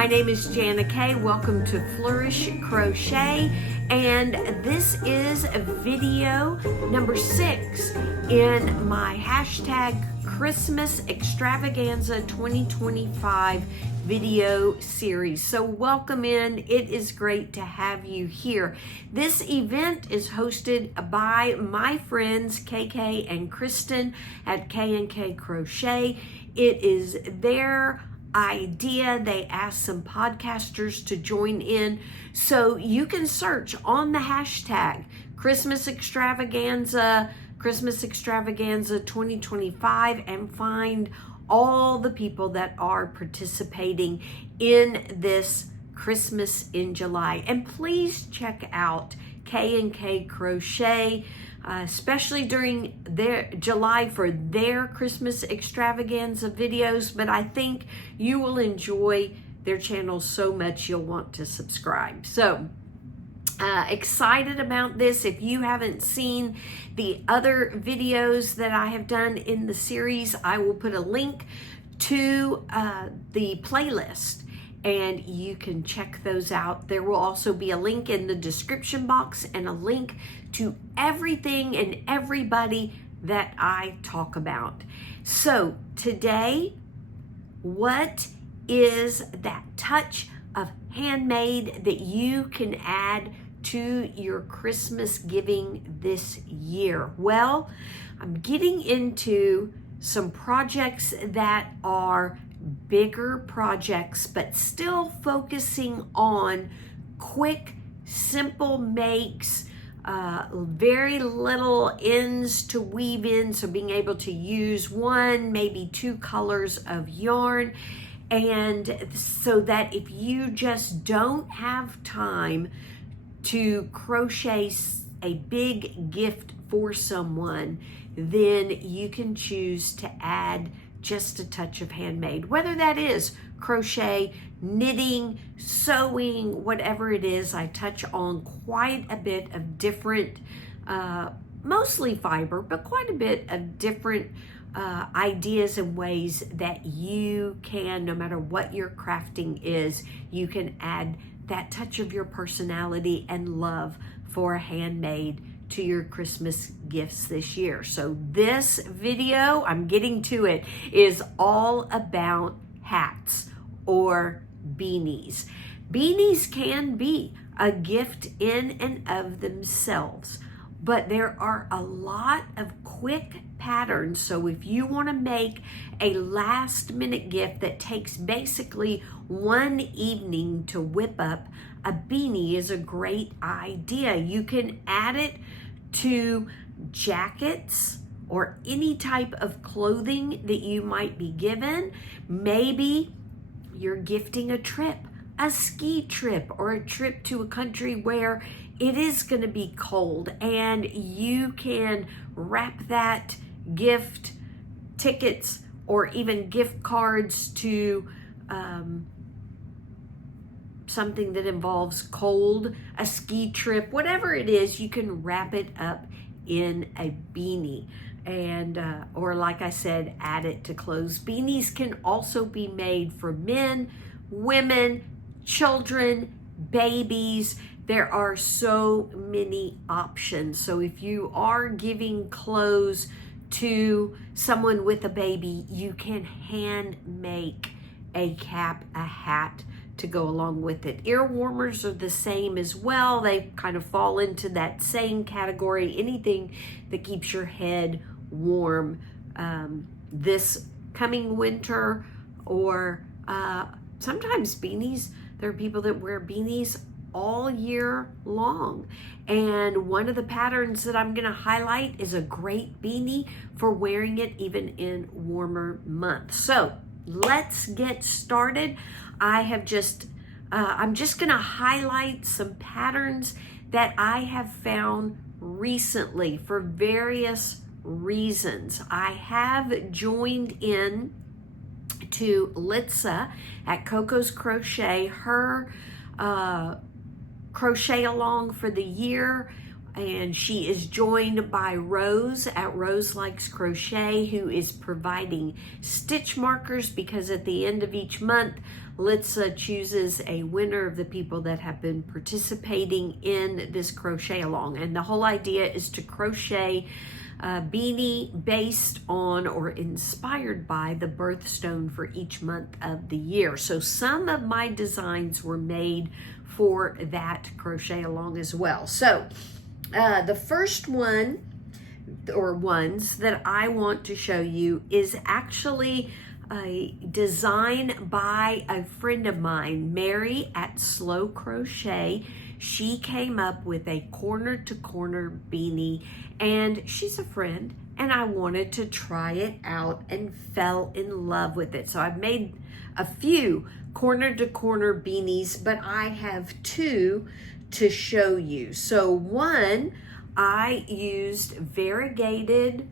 My name is Jana Kay. Welcome to Flourish Crochet, and this is video number 6 in my hashtag Christmas Extravaganza 2025 video series. So welcome in. It is great to have you here. This event is hosted by my friends KK and Kristen at K&K Crochet. It is their idea. They asked some podcasters to join in, so you can search on the hashtag Christmas Extravaganza 2025 and find all the people that are participating in this Christmas in July. And please check out K&K Crochet, especially during their July for their Christmas extravaganza videos, but I think you will enjoy their channel so much you'll want to subscribe. So excited about this. If you haven't seen the other videos that I have done in the series, I will put a link to the playlist and you can check those out. There will also be a link in the description box and a link to everything and everybody that I talk about. So today, what is that touch of handmade that you can add to your Christmas giving this year? Well, I'm getting into some projects that are bigger projects, but still focusing on quick, simple makes, very little ends to weave in, so being able to use one, maybe 2 colors of yarn, and so that if you just don't have time to crochet a big gift for someone, then you can choose to add just a touch of handmade, whether that is crochet, knitting, sewing, whatever it is. I touch on quite a bit of different, mostly fiber, but quite a bit of different ideas and ways that you can, no matter what your crafting is, you can add that touch of your personality and love for a handmade to your Christmas gifts this year. So this video, I'm getting to it, is all about hats or beanies. Beanies can be a gift in and of themselves, but there are a lot of quick patterns. So if you want to make a last minute gift that takes basically one evening to whip up, a beanie is a great idea. You can add it to jackets or any type of clothing that you might be given. Maybe you're gifting a trip, a ski trip, or a trip to a country where it is going to be cold, and you can wrap that gift, tickets, or even gift cards to something that involves cold, a ski trip, whatever it is, you can wrap it up in a beanie. And or like I said, add it to clothes. Beanies can also be made for men, women, children, babies. There are so many options. So if you are giving clothes to someone with a baby, you can hand make a cap, a hat to go along with it. Ear warmers are the same as well. They kind of fall into that same category. Anything that keeps your head warm this coming winter, or sometimes beanies. There are people that wear beanies all year long. And one of the patterns that I'm going to highlight is a great beanie for wearing it even in warmer months. So let's get started. I'm just going to highlight some patterns that I have found recently for various reasons. I have joined in to Litsa at Coco's Crochet, her crochet along for the year. And she is joined by Rose at Rose Likes Crochet, who is providing stitch markers, because at the end of each month, Litsa chooses a winner of the people that have been participating in this crochet along. And the whole idea is to crochet a beanie based on or inspired by the birthstone for each month of the year. So some of my designs were made for that crochet along as well. So the first one, or ones that I want to show you, is actually a design by a friend of mine, Mary at Slow Crochet. She came up with a corner to corner beanie, and she's a friend, and I wanted to try it out and fell in love with it. So I've made a few corner to corner beanies, but I have two to show you. So one, I used variegated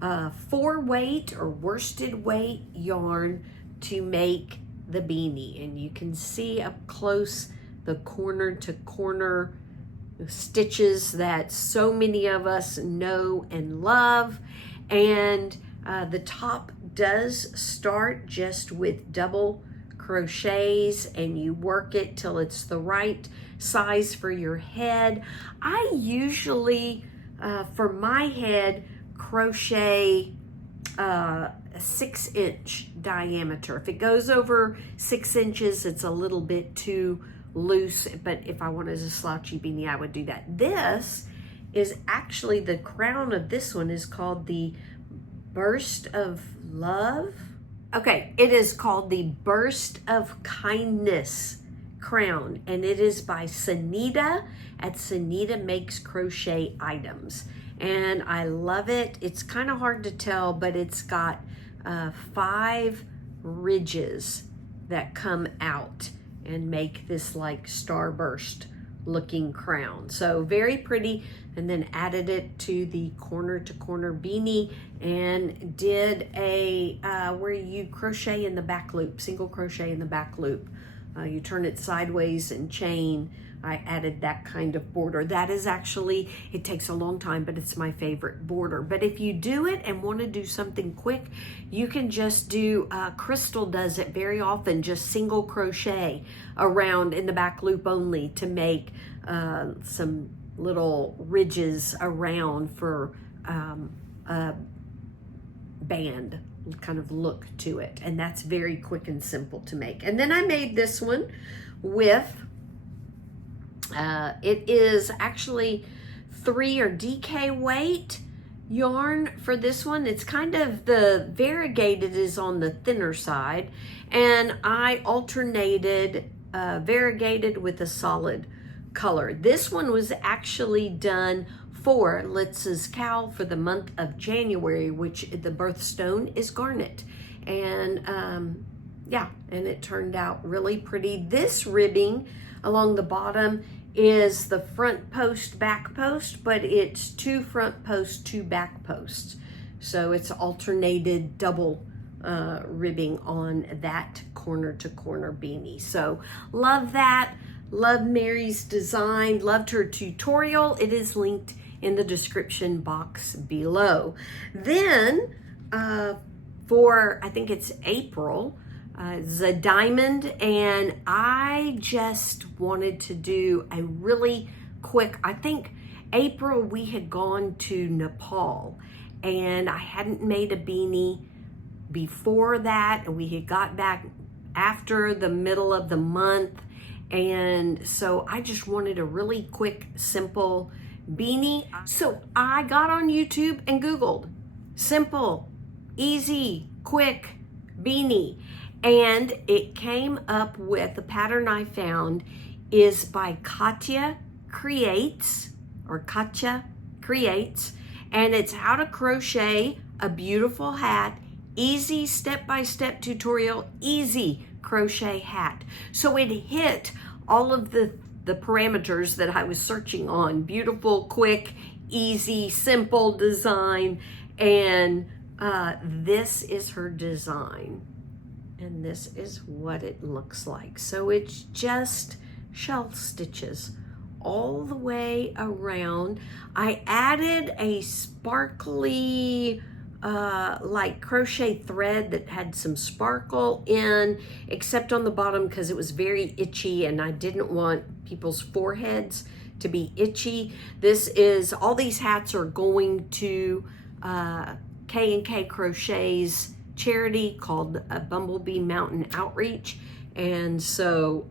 4-weight or worsted weight yarn to make the beanie, and you can see up close the corner to corner stitches that so many of us know and love. And the top does start just with double crochets, and you work it till it's the right size for your head. I usually for my head crochet a 6-inch diameter. If it goes over 6 inches, it's a little bit too loose, but if I wanted a slouchy beanie, I would do that. This is actually, the crown of this one is called the Burst of Love. Okay, it is called the Burst of Kindness crown, and it is by Sanita at Sanita Makes Crochet Items, and I love it. It's kind of hard to tell, but it's got 5 ridges that come out and make this like starburst looking crown. So very pretty. And then added it to the corner to corner beanie, and did a where you crochet in the back loop, single crochet in the back loop. You turn it sideways and chain. I added that kind of border. That is actually, it takes a long time, but it's my favorite border. But if you do it and want to do something quick, you can just do, Crystal does it very often, just single crochet around in the back loop only to make some little ridges around for a band kind of look to it. And that's very quick and simple to make. And then I made this one with, it is actually 3 or DK weight yarn for this one. It's kind of, the variegated is on the thinner side, and I alternated variegated with a solid color. This one was actually done for Litsa's cowl for the month of January, which the birthstone is garnet. And yeah, and it turned out really pretty. This ribbing along the bottom is the front post, back post, but it's 2 front posts, 2 back posts. So it's alternated double ribbing on that corner to corner beanie. So love that. Love Mary's design. Loved her tutorial. It is linked in the description box below. Then for, I think it's April, the diamond, and I just wanted to do a really quick, I think April we had gone to Nepal, and I hadn't made a beanie before that, and we had got back after the middle of the month, and so I just wanted a really quick, simple beanie. So I got on YouTube and Googled simple, easy, quick beanie, and it came up with, the pattern I found is by Katia Creates, or Katia Creates, and it's how to crochet a beautiful hat, easy step-by-step tutorial, easy crochet hat. So it hit all of the parameters that I was searching on. Beautiful, quick, easy, simple design. And this is her design. And this is what it looks like. So it's just shell stitches all the way around. I added a sparkly like crochet thread that had some sparkle in, except on the bottom because it was very itchy and I didn't want people's foreheads to be itchy. All these hats are going to K&K Crochet's charity called Bumblebee Mountain Outreach. And so,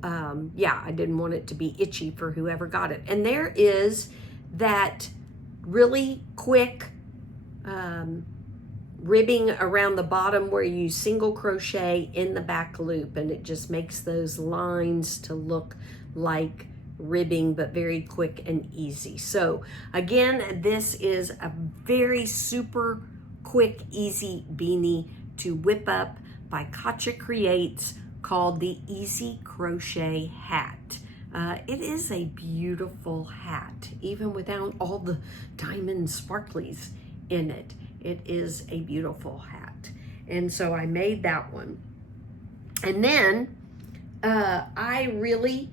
yeah, I didn't want it to be itchy for whoever got it. And there is that really quick ribbing around the bottom where you single crochet in the back loop, and it just makes those lines to look like ribbing, but very quick and easy. So again, this is a very super quick, easy beanie to whip up by Katia Creates, called the Easy Crochet Hat. It is a beautiful hat, even without all the diamond sparklies in it. It is a beautiful hat. And so I made that one. And then I really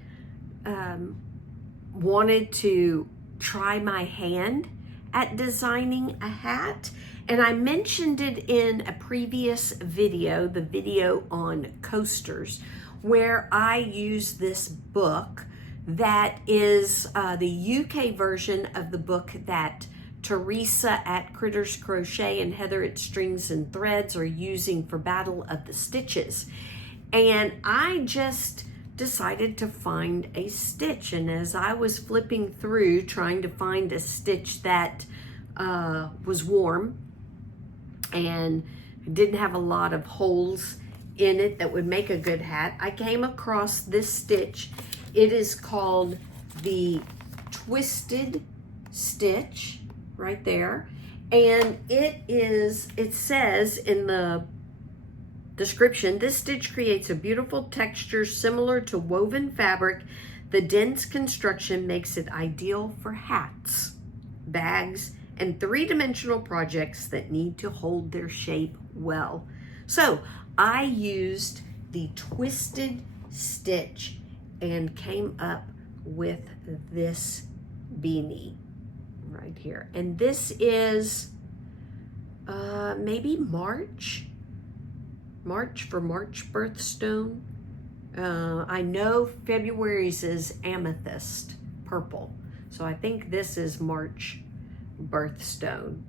wanted to try my hand at designing a hat. And I mentioned it in a previous video, the video on coasters, where I use this book that is the UK version of the book that Teresa at Critters Crochet and Heather at Strings and Threads are using for Battle of the Stitches. And I just decided to find a stitch. And as I was flipping through trying to find a stitch that was warm and didn't have a lot of holes in it that would make a good hat, I came across this stitch. It is called the Twisted Stitch, right there. And it says in the description, this stitch creates a beautiful texture similar to woven fabric. The dense construction makes it ideal for hats, bags, and three-dimensional projects that need to hold their shape well. So I used the Twisted Stitch and came up with this beanie right here. And this is maybe March for March birthstone. I know February's is amethyst purple, so I think this is March birthstone.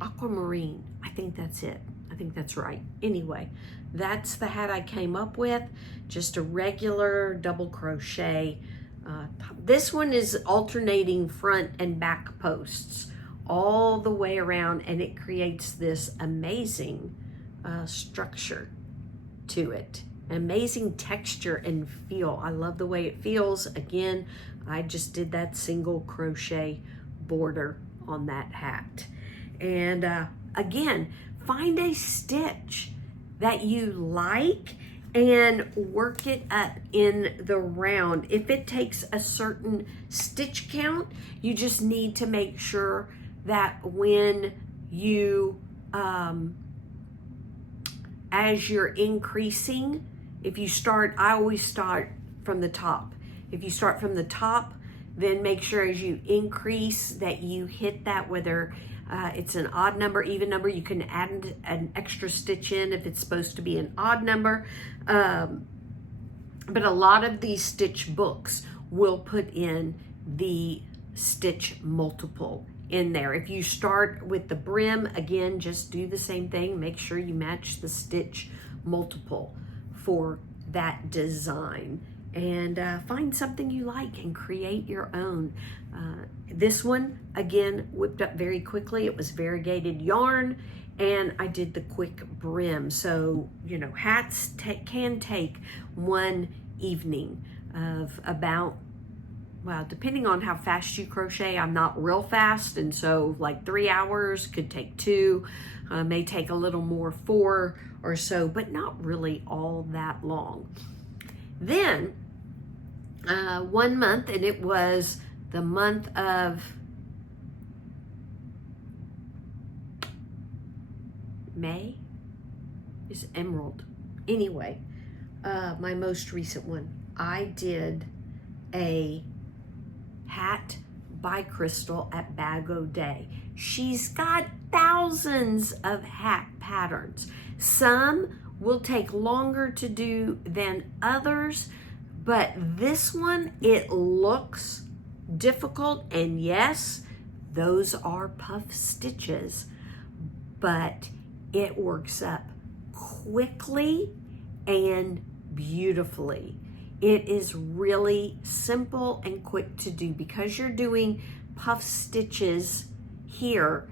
Aquamarine, I think that's it. I think that's right. Anyway, that's the hat I came up with, just a regular double crochet. This one is alternating front and back posts all the way around, and it creates this amazing structure to it. Amazing texture and feel. I love the way it feels. Again, I just did that single crochet border on that hat. And again, find a stitch that you like and work it up in the round. If it takes a certain stitch count, you just need to make sure that when you as you're increasing, if you start, I always start from the top. If you start from the top, then make sure as you increase that you hit that, whether it's an odd number, even number. You can add an extra stitch in if it's supposed to be an odd number. But a lot of these stitch books will put in the stitch multiple in there. If you start with the brim, again, just do the same thing. Make sure you match the stitch multiple for that design. And find something you like and create your own. This one, again, whipped up very quickly. It was variegated yarn, and I did the quick brim. So, you know, hats can take one evening of about, well, depending on how fast you crochet. I'm not real fast, and so like 3 hours, could take 2, may take a little more, 4 or so, but not really all that long. Then 1 month, and it was the month of May, is Emerald. Anyway, my most recent one, I did a Hat by Crystal at Bag O' Day. She's got thousands of hat patterns. Some will take longer to do than others, but this one, it looks difficult, and yes, those are puff stitches, but it works up quickly and beautifully. It is really simple and quick to do. Because you're doing puff stitches here,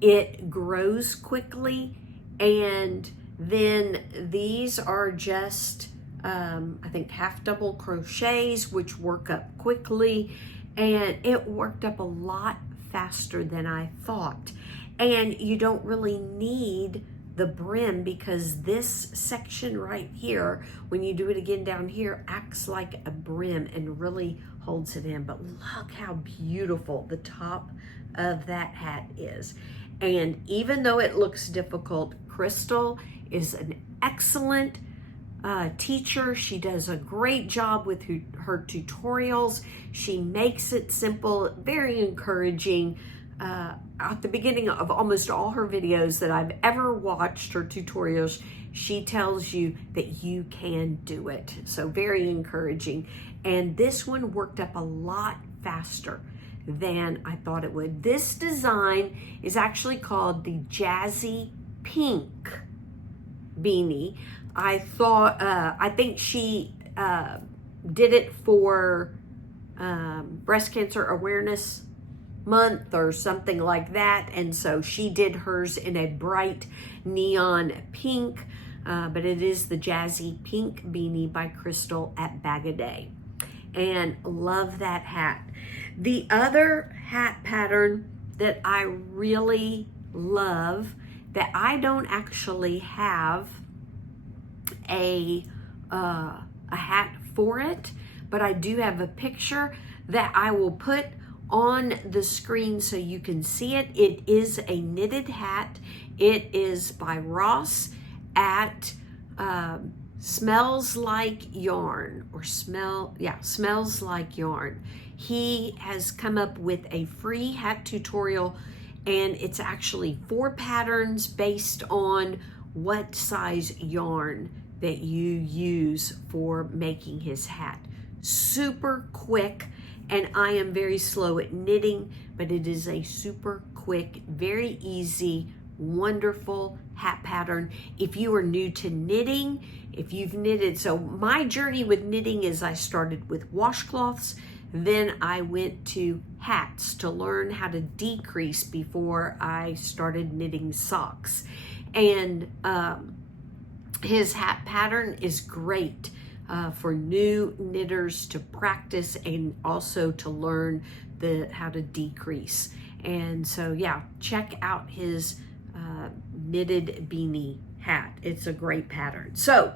it grows quickly, and then these are just I think half double crochets, which work up quickly, and it worked up a lot faster than I thought. And you don't really need the brim, because this section right here, when you do it again down here, acts like a brim and really holds it in. But look how beautiful the top of that hat is. And even though it looks difficult, Crystal is an excellent teacher. She does a great job with her tutorials. She makes it simple, very encouraging. At the beginning of almost all her videos that I've ever watched, her tutorials, she tells you that you can do it. So very encouraging. And this one worked up a lot faster than I thought it would. This design is actually called the Jazzy Pink Beanie. I think she did it for Breast Cancer Awareness Month or something like that, and so she did hers in a bright neon pink, but it is the Jazzy Pink Beanie by Crystal at Bag O' Day, and love that hat. The other hat pattern that I really love, that I don't actually have a hat for it, but I do have a picture that I will put on the screen so you can see it. It is a knitted hat. It is by Ross at Smells Like Yarn, or Smells Like Yarn. He has come up with a free hat tutorial, and it's actually 4 patterns based on what size yarn that you use for making his hat. Super quick, and I am very slow at knitting, but it is a super quick, very easy, wonderful hat pattern. If you are new to knitting, if you've knitted, so my journey with knitting is I started with washcloths, then I went to hats to learn how to decrease before I started knitting socks. And his hat pattern is great for new knitters to practice, and also to learn how to decrease. And so yeah, check out his knitted beanie hat. It's a great pattern. So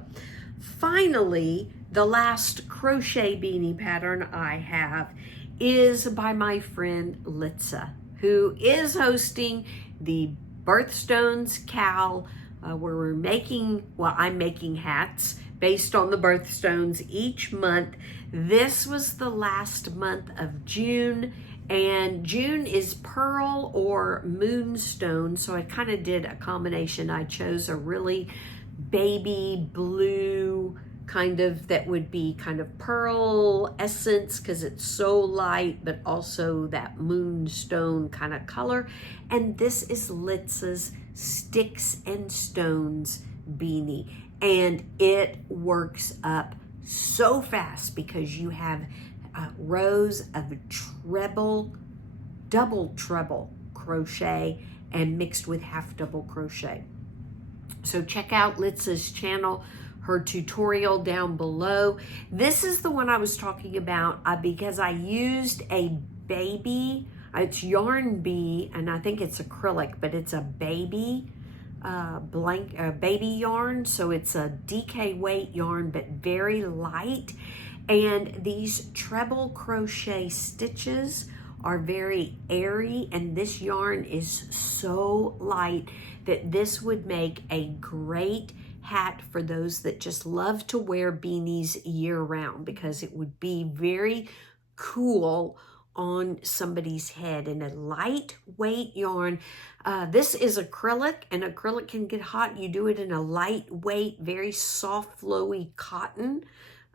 finally, the last crochet beanie pattern I have is by my friend Litsa, who is hosting the Birthstones Cal, where we're making, I'm making hats based on the birthstones each month. This was the last month of June, and June is pearl or moonstone, so I kind of did a combination. I chose a really baby blue kind of, that would be kind of pearl essence because it's so light, but also that moonstone kind of color. And this is Litsa's Sticks and Stones beanie, and it works up so fast because you have rows of double treble crochet and mixed with half double crochet. So check out Litsa's channel, her tutorial down below. This is the one I was talking about because I used a baby, it's Yarn Bee, and I think it's acrylic, but it's a baby baby yarn, so it's a DK weight yarn, but very light. And these treble crochet stitches are very airy, and this yarn is so light that this would make a great hat for those that just love to wear beanies year round, because it would be very cool on somebody's head in a lightweight yarn. This is acrylic, and acrylic can get hot. You do it in a lightweight, very soft, flowy cotton.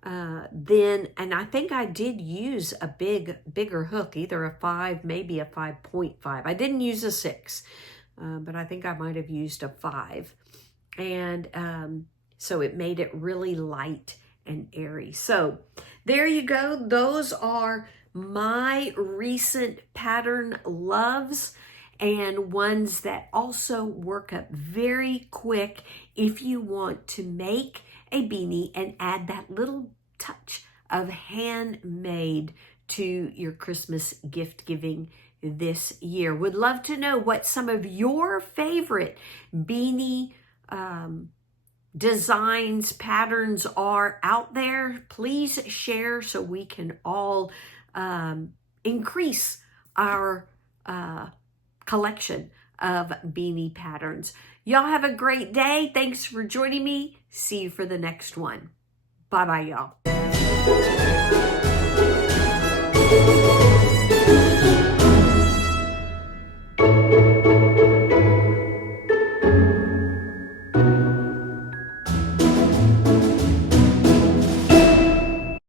And I think I did use a bigger hook, either a 5, maybe a 5.5. I didn't use a 6, but I think I might have used a 5. And so it made it really light and airy. So there you go. Those are my recent pattern loves, and ones that also work up very quick if you want to make a beanie and add that little touch of handmade to your Christmas gift giving this year. Would love to know what some of your favorite beanie designs, patterns are out there. Please share so we can all increase our collection of beanie patterns. Y'all have a great day. Thanks for joining me. See you for the next one. Bye-bye, y'all.